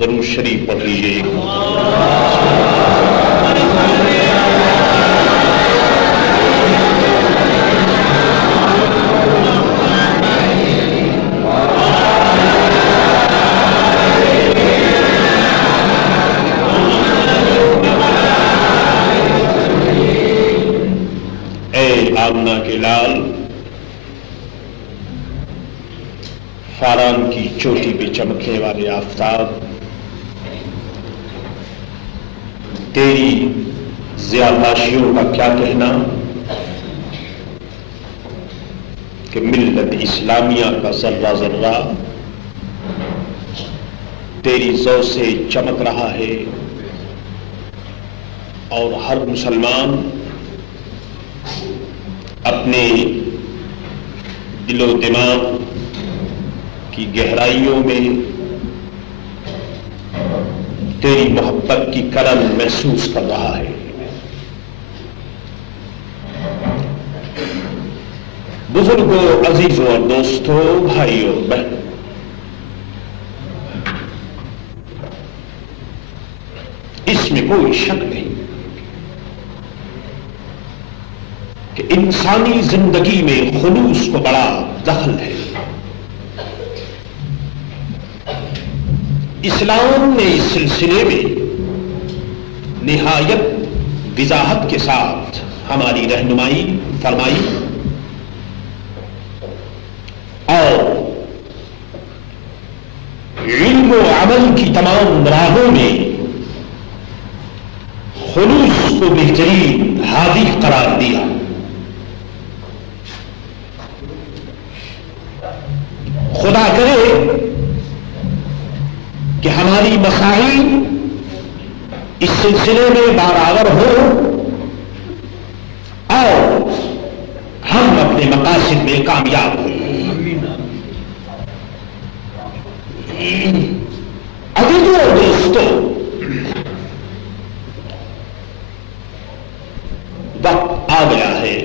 درود شریف پڑھ لیجیے۔ اے آمنہ کے لال، فاران کی چوٹی پہ چمکنے والے آفتاب، تیری زیاداشیوں کا کیا کہنا کہ ملت اسلامیہ کا ذرہ ذرہ تیری ضوء سے چمک رہا ہے، اور ہر مسلمان اپنے دل و دماغ کی گہرائیوں میں تیری محبت کی کرن محسوس کر رہا ہے۔ بزرگوں، عزیزوں اور دوستوں، بھائیوں اور بہنوں، اس میں کوئی شک نہیں کہ انسانی زندگی میں خلوص کو بڑا دخل ہے۔ اسلام نے اس سلسلے میں نہایت وضاحت کے ساتھ ہماری رہنمائی فرمائی، اور علم و عمل کی تمام راہوں میں خلوص کو بہترین ہادی قرار دیا۔ خدا کرے کہ ہماری مسائل اس سلسلے میں برابر ہو اور ہم اپنے مقاصد میں کامیاب ہوں۔ عزیزوں اور دوستوں، وقت آ گیا ہے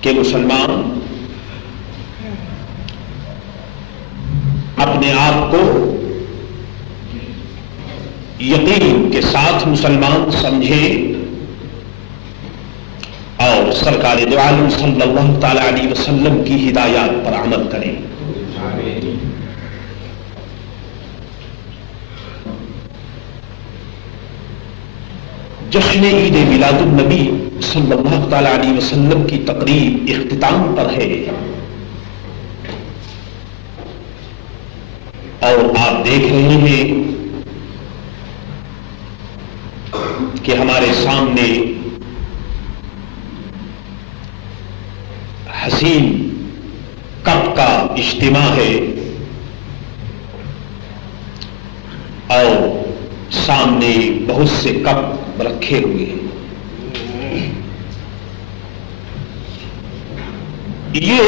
کہ مسلمان اپنے آپ کو یقین کے ساتھ مسلمان سمجھے اور سرکار دو عالم صلی اللہ تعالی علیہ وسلم کی ہدایات پر عمل کریں۔ جشن عید میلاد النبی صلی اللہ تعالی علیہ وسلم کی تقریب اختتام پر ہے، اور آپ دیکھ رہے ہیں کہ ہمارے سامنے حسین کپ کا اجتماع ہے، اور سامنے بہت سے کپ رکھے ہوئے ہیں۔ یہ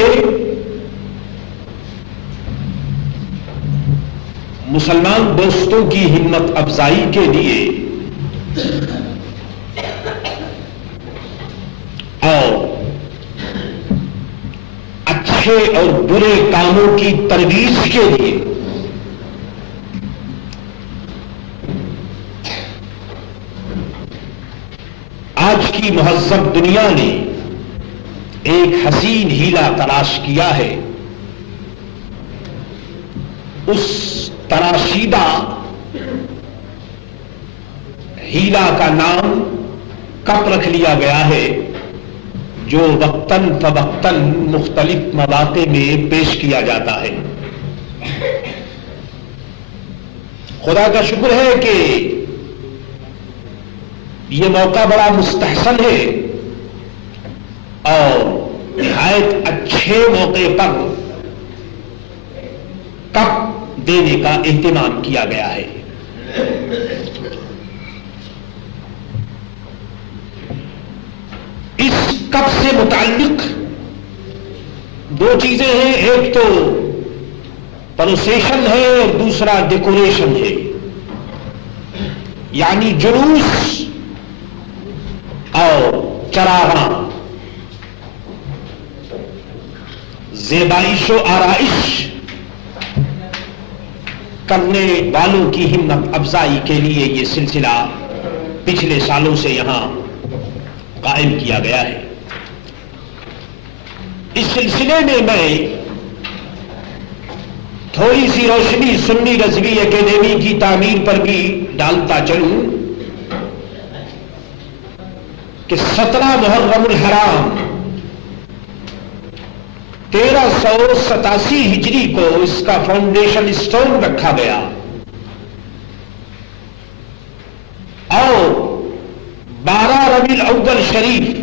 مسلمان دوستوں کی ہمت افزائی کے لیے اور اچھے اور برے کاموں کی ترویج کے لیے آج کی مہذب دنیا نے ایک حسین ہیلا تلاش کیا ہے۔ اس تراشیدہ ہیلا کا نام کپ رکھ لیا گیا ہے، جو وقتاً فوقتاً مختلف مواقع میں پیش کیا جاتا ہے۔ خدا کا شکر ہے کہ یہ موقع بڑا مستحسن ہے، اور نہایت اچھے موقع پر کپ دینے کا اہتمام کیا گیا ہے۔ اس کپ سے متعلق دو چیزیں ہیں، ایک تو پروسیشن ہے اور دوسرا ڈیکوریشن ہے، یعنی جلوس اور چراغاں، زیبائش و آرائش کرنے والوں کی ہمت افزائی کے لیے یہ سلسلہ پچھلے سالوں سے یہاں قائم کیا گیا ہے۔ اس سلسلے میں میں تھوڑی سی روشنی سنی رضوی اکیڈمی کی تعمیر پر بھی ڈالتا چلوں کہ 17 محرم الحرام 1387 ہجری کو اس کا فاؤنڈیشن اسٹون رکھا گیا اور 12 ربیع الاول شریف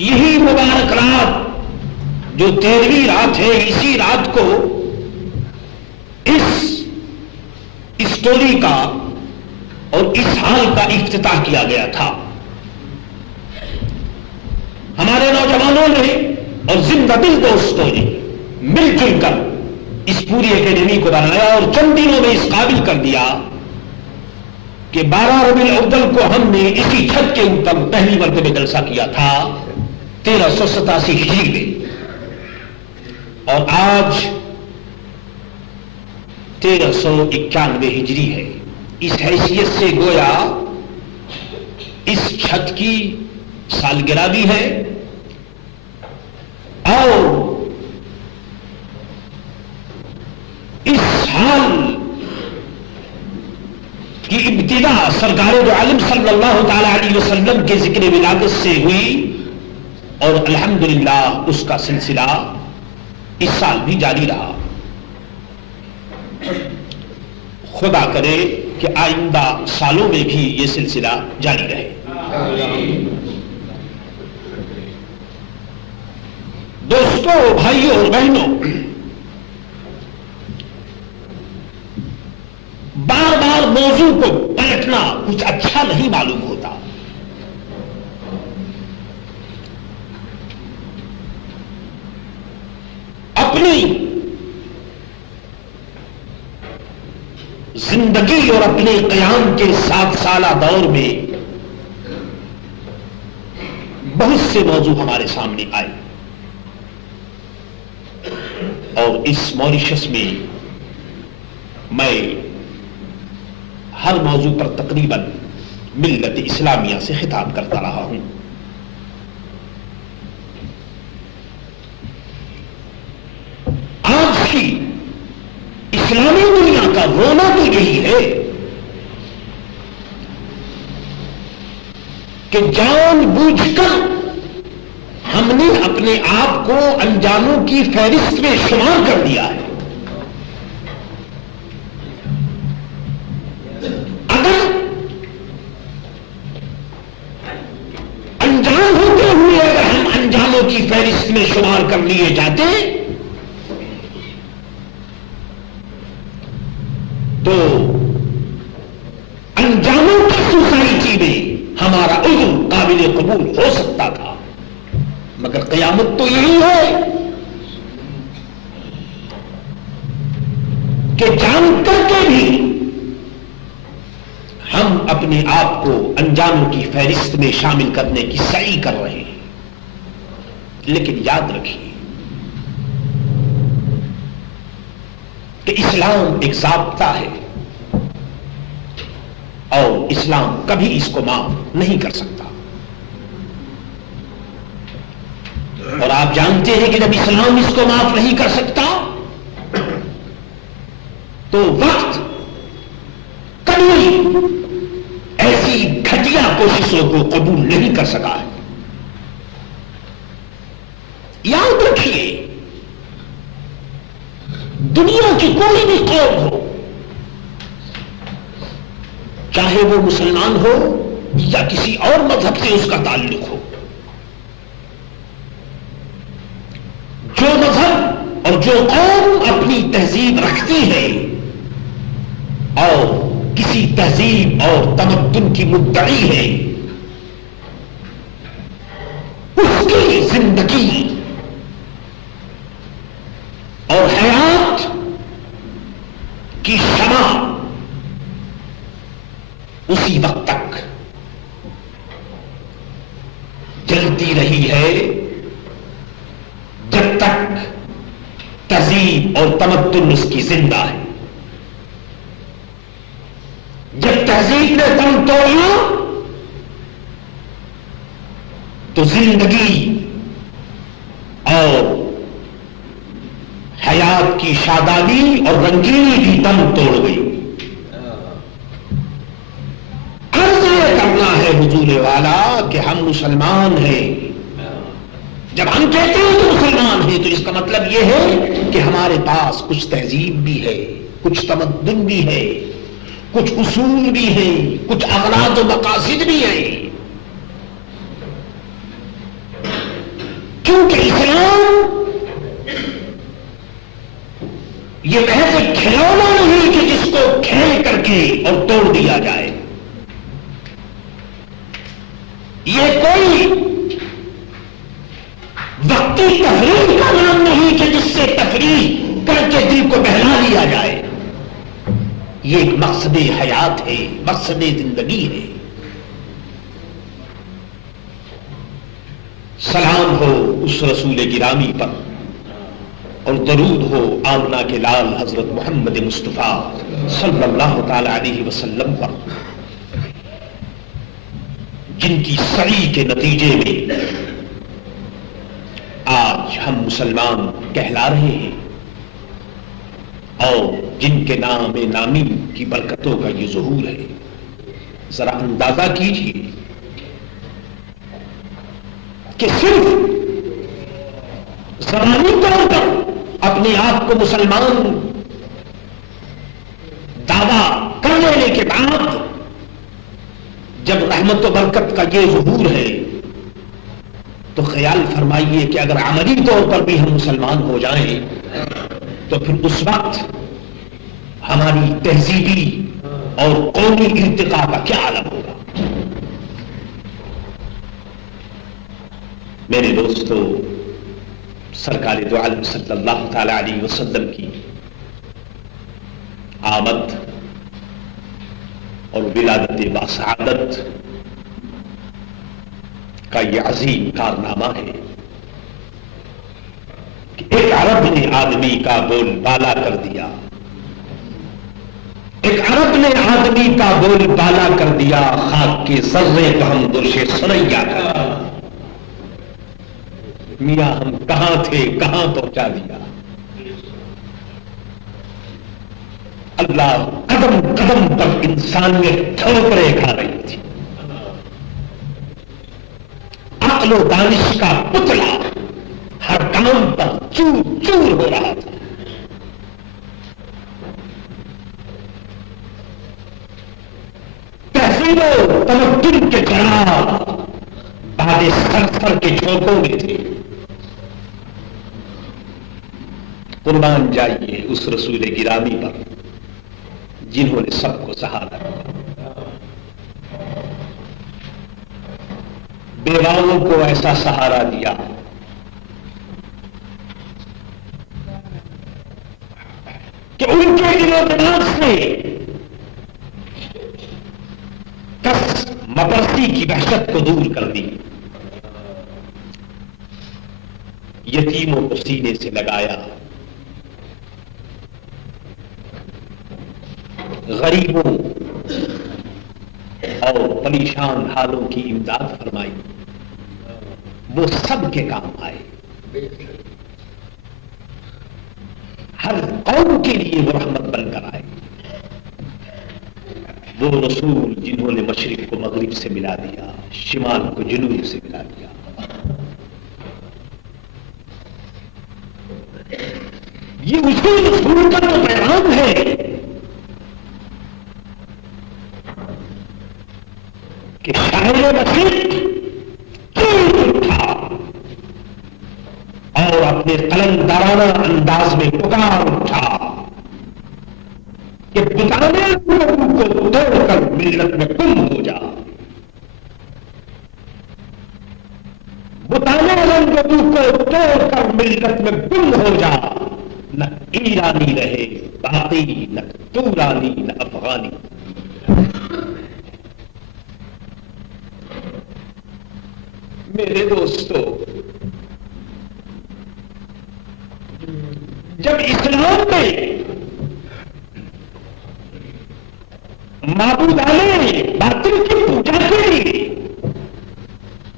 یہی مبارک رات جو 13ویں رات ہے، اسی رات کو اس اسٹوری کا اور اس حال کا افتتاح کیا گیا تھا۔ ہمارے نوجوانوں نے اور زندہ دل دوستوں نے مل جل کر اس پوری اکیڈمی کو بنایا اور چند دنوں میں اس قابل کر دیا کہ 12 ربیع الاول کو ہم نے اسی چھت کے اوپر پہلی مرتبہ جلسہ کیا تھا 1387 ہجری میں، اور آج 1391 ہجری ہے۔ اس حیثیت سے گویا اس چھت کی سالگرہ بھی ہے اور اس سال کی ابتدا سرکار دو عالم صلی اللہ تعالی علیہ وسلم کے ذکر ولادت سے ہوئی اور الحمدللہ اس کا سلسلہ اس سال بھی جاری رہا۔ خدا کرے کہ آئندہ سالوں میں بھی یہ سلسلہ جاری رہے۔ دوستوں، بھائیوں اور بہنوں، بار بار موضوع کو پلٹنا کچھ اچھا نہیں معلوم ہوتا۔ اپنی زندگی اور اپنے قیام کے 7 سالہ دور میں بہت سے موضوع ہمارے سامنے آئے اور اس موریشس میں میں ہر موضوع پر تقریباً ملت اسلامیہ سے خطاب کرتا رہا ہوں۔ آج کی اسلامی دنیا کا رونا تو یہی ہے کہ جان بوجھ کر ہم نے اپنے آپ کو انجانوں کی فہرست میں شمار کر دیا ہے۔ اگر انجان ہوتے ہوئے اگر ہم انجانوں کی فہرست میں شمار کر لیے جاتے تو انجاموں کی سوسائٹی میں ہمارا عذر قابل قبول ہو سکتا تھا، مگر قیامت تو یہی ہے کہ جان کر کے بھی ہم اپنے آپ کو انجاموں کی فہرست میں شامل کرنے کی سعی کر رہے ہیں۔ لیکن یاد رکھیے کہ اسلام ایک ضابطہ ہے اور اسلام کبھی اس کو معاف نہیں کر سکتا، اور آپ جانتے ہیں کہ جب اسلام اس کو معاف نہیں کر سکتا تو وقت کبھی ایسی گھٹیا کوششوں کو قبول نہیں کر سکا ہے۔ یاد رکھیے، دنیا کی کوئی بھی قوم ہو، چاہے وہ مسلمان ہو یا کسی اور مذہب سے اس کا تعلق ہو، جو مذہب اور جو قوم اپنی تہذیب رکھتی ہے اور کسی تہذیب اور تمدن کی مدعی ہے، اس کی زندگی اور حیات کی شمع اسی وقت تک جلتی رہی ہے جب تک تہذیب تہذیب اور تمدن اس کی زندہ ہے. جب تہذیب نے دم توڑا تو زندگی اور حیات کی شادابی اور رنگینی بھی دم توڑ گئی. عرض یہ کرنا ہے حضور والا کہ ہم مسلمان ہیں. جب ہم کہتے ہیں کہ مسلمان ہیں تو اس کا مطلب یہ ہے کہ ہمارے پاس کچھ تہذیب بھی ہے, کچھ تمدن بھی ہے, کچھ اصول بھی ہیں, کچھ اغراض و مقاصد بھی ہیں. کیونکہ اسلام یہ محض ایک کھلونا نہیں کہ جس کو کھیل کر کے اور توڑ دیا جائے. یہ کوئی وقتی تفریح کا نام نہیں کہ جس سے تفریح کر کے دل کو بہلا لیا جائے. یہ ایک مقصد حیات ہے, مقصد زندگی ہے. سلام ہو اس رسول گرامی پر اور درود ہو آمنہ کے لال حضرت محمد مصطفیٰ صلی اللہ تعالی علیہ وسلم پر, جن کی سعی کے نتیجے میں آج ہم مسلمان کہلا رہے ہیں اور جن کے نام نامی کی برکتوں کا یہ ظہور ہے. ذرا اندازہ کیجیے کہ صرف زبانی طور پر اپنے آپ کو مسلمان دعویٰ کر لینے کے بعد جب رحمت و برکت کا یہ ظہور ہے تو خیال فرمائیے کہ اگر عملی طور پر بھی ہم مسلمان ہو جائیں تو پھر اس وقت ہماری تہذیبی اور قومی ارتقاء کا کیا عالم ہوگا. میرے دوستو, سرکار دو عالم صلی اللہ تعالی علیہ وسلم کی آمد اور ولادت باسعادت کا یہ عظیم کارنامہ ہے کہ ایک عرب نے آدمی کا بول بالا کر دیا. ایک عرب نے آدمی کا بول بالا کر دیا, خاک کے ذرے کو ہم درشے سریا کر دیا. میاں ہم کہاں تھے, کہاں پہنچا دیا. اللہ قدم قدم پر انسانیت ٹھوکرے کھا رہی تھی. عقل و دانش کا پتلا ہر کام پر چور چور ہو رہا تھا. تہذیب و تمدن کے چراغ باد سر کے چوکوں میں تھے. قربان جائیے اس رسول گرامی پر جنہوں نے سب کو سہارا دیا. بیواؤں کو ایسا سہارا دیا کہ ان کے دل و دماغ سے کس مپرسی کی وحشت کو دور کر دی. یتیموں کو سینے سے لگایا, غریبوں اور پریشان حالوں کی امداد فرمائی. وہ سب کے کام آئے. ہر قوم کے لیے وہ رحمت بن کر آئے. وہ رسول جنہوں نے مشرق کو مغرب سے ملا دیا, شمال کو جنوب سے ملا دیا. یہ اسی رسول کا تو پیغام ہے کہ شاعر مشرق اٹھا اور اپنے قلندرانہ انداز میں پکار اٹھا کہ بتانے لوگوں کو توڑ کر ملت میں گم ہو جا. بتانے لوگوں کو توڑ کر ملت میں گم ہو جا. نہ ایرانی رہے باقی, نہ تورانی, نہ افغانی. میرے دوستو, جب اس نام میں معبود علیہ باطل کی پوجا کری،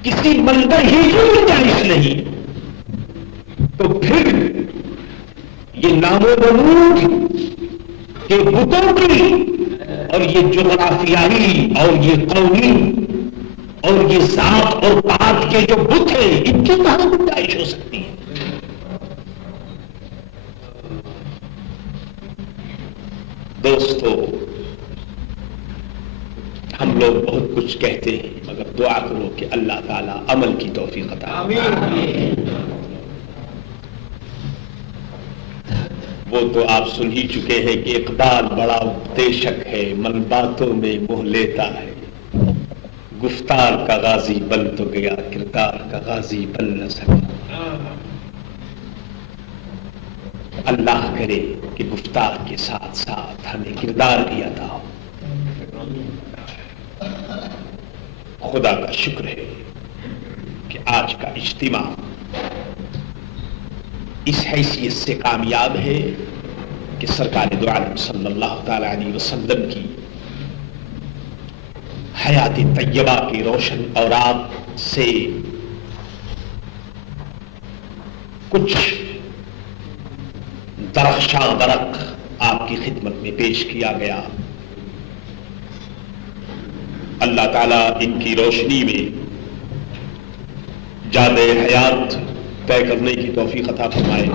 کسی منظر ہی کی گنجائش نہیں، تو پھر یہ نام و نمود کے بتوں کی اور یہ جغرافیائی اور یہ قومی اور یہ ذات اور پات کے جو بت ہیں ان کی کہاں گنجائش ہو سکتی ہے؟ دوستو، ہم لوگ بہت کچھ کہتے ہیں مگر دعا کرو کہ اللہ تعالیٰ عمل کی توفیق عطا فرمائے۔ وہ تو آپ سن ہی چکے ہیں کہ اقبال بڑا اپدیشک ہے، من باتوں میں موہ لیتا ہے، گفتار کا غازی بن تو گیا، کردار کا غازی بن نہ سکا۔ اللہ کرے کہ گفتار کے ساتھ ساتھ ہمیں کردار بھی عطا ہو۔ خدا کا شکر ہے کہ آج کا اجتماع اس حیثیت سے کامیاب ہے کہ سرکار دو عالم صلی اللہ تعالی علیہ وسلم کی حیات طیبہ کی روشن اوراد سے کچھ درخشاں درخت آپ کی خدمت میں پیش کیا گیا۔ اللہ تعالیٰ ان کی روشنی میں جادِ حیات طے کرنے کی توفیق عطا فرمائے۔